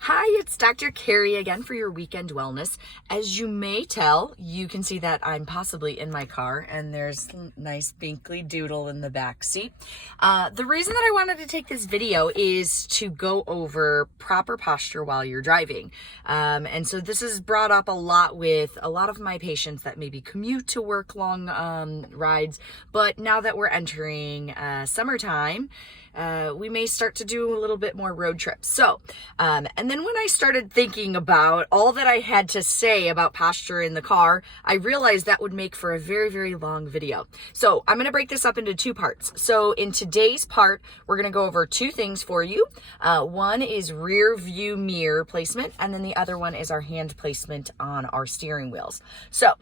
Hi, it's Dr. Kari again for your weekend wellness. As you may tell, you can see that I'm possibly in my car and there's a nice Binkley doodle in the back seat. The reason that I wanted to take this video is to go over proper posture while you're driving. And so this is brought up a lot with a lot of my patients that maybe commute to work long rides. But now that we're entering summertime, we may start to do a little bit more road trips. So, and then when I started thinking about all that I had to say about posture in the car, I realized that would make for a very, very long video. So I'm going to break this up into two parts. So in today's part, we're going to go over two things for you. One is rear view mirror placement, and then the other one is our hand placement on our steering wheels. So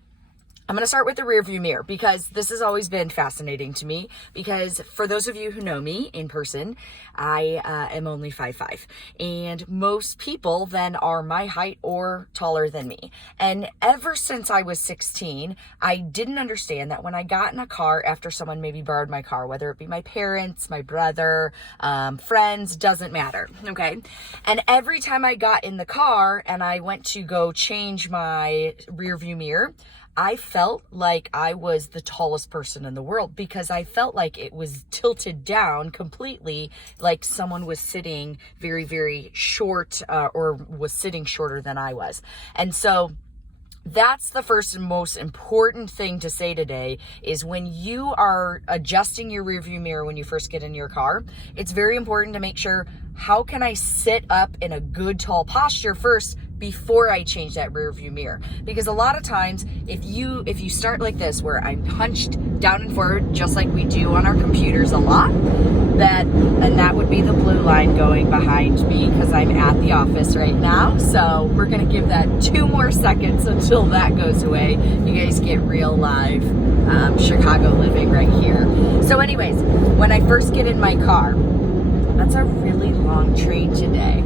I'm going to start with the rear view mirror because this has always been fascinating to me, because for those of you who know me in person, I am only 5'5", and most people then are my height or taller than me. And ever since I was 16, I didn't understand that when I got in a car after someone maybe borrowed my car, whether it be my parents, my brother, friends, doesn't matter, okay? And every time I got in the car and I went to go change my rear view mirror, I felt like I was the tallest person in the world because I felt like it was tilted down completely, like someone was sitting very, very short or was sitting shorter than I was. And so that's the first and most important thing to say today is when you are adjusting your rear view mirror when you first get in your car, it's very important to make sure, how can I sit up in a good tall posture first before I change that rear view mirror? Because a lot of times if you start like this, where I'm hunched down and forward just like we do on our computers a lot, that would be the blue line going behind me because I'm at the office right now. So we're gonna give that 2 more seconds until that goes away. You guys get real live Chicago living right here. So anyways, when I first get in my car, that's a really long train today.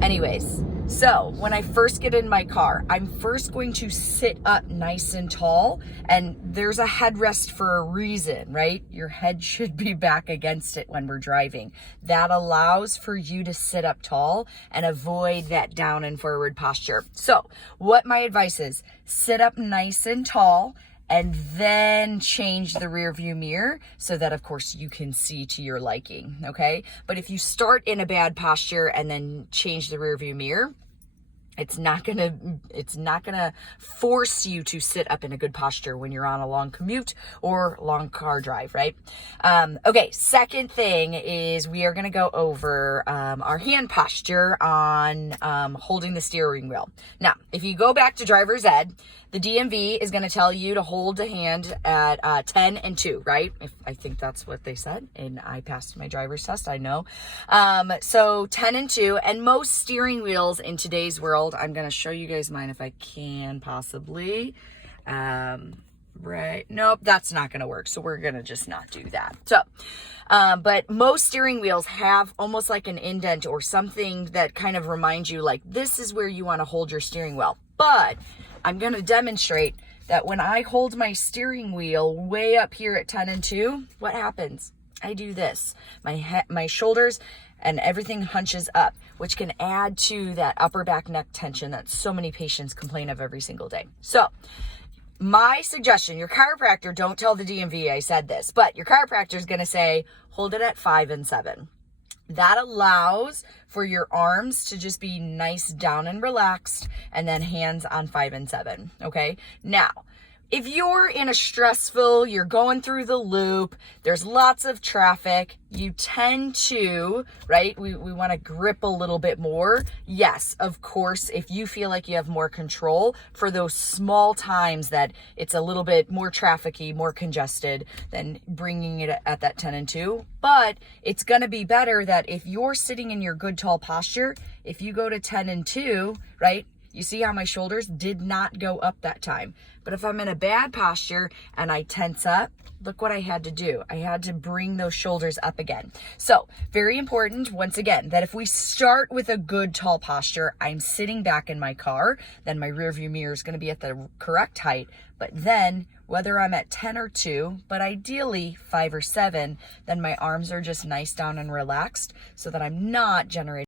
Anyways, so when I first get in my car, I'm first going to sit up nice and tall, and there's a headrest for a reason, right? Your head should be back against it when we're driving. That allows for you to sit up tall and avoid that down and forward posture. So what my advice is, sit up nice and tall and then change the rear view mirror so that of course you can see to your liking, okay? But if you start in a bad posture and then change the rear view mirror, it's not gonna force you to sit up in a good posture when you're on a long commute or long car drive, right? Okay, second thing is we are gonna go over our hand posture on holding the steering wheel. Now, if you go back to driver's ed, the DMV is going to tell you to hold the hand at 10 and 2, right? I think that's what they said, and I passed my driver's test, I know. So 10 and 2, and most steering wheels in today's world, I'm going to show you guys mine if I can possibly. Right, nope, that's not going to work, so we're going to just not do that. So, but most steering wheels have almost like an indent or something that kind of reminds you like this is where you want to hold your steering wheel. But I'm going to demonstrate that when I hold my steering wheel way up here at 10 and 2, what happens? I do this. My shoulders and everything hunches up, which can add to that upper back neck tension that so many patients complain of every single day. So my suggestion, your chiropractor, don't tell the DMV I said this, but your chiropractor is going to say, hold it at 5 and 7. That allows for your arms to just be nice down and relaxed, and then hands on 5 and 7, okay? Now, if you're in a you're going through the loop, there's lots of traffic, you tend to, right, we want to grip a little bit more. Yes, of course, if you feel like you have more control for those small times that it's a little bit more trafficy, more congested, then bringing it at that 10 and 2. But it's going to be better that if you're sitting in your good tall posture, if you go to 10 and 2, right, you see how my shoulders did not go up that time. But if I'm in a bad posture and I tense up, look what I had to do. I had to bring those shoulders up again. So very important, once again, that if we start with a good tall posture, I'm sitting back in my car, then my rear view mirror is going to be at the correct height. But then whether I'm at 10 or 2, but ideally 5 or 7, then my arms are just nice down and relaxed so that I'm not generating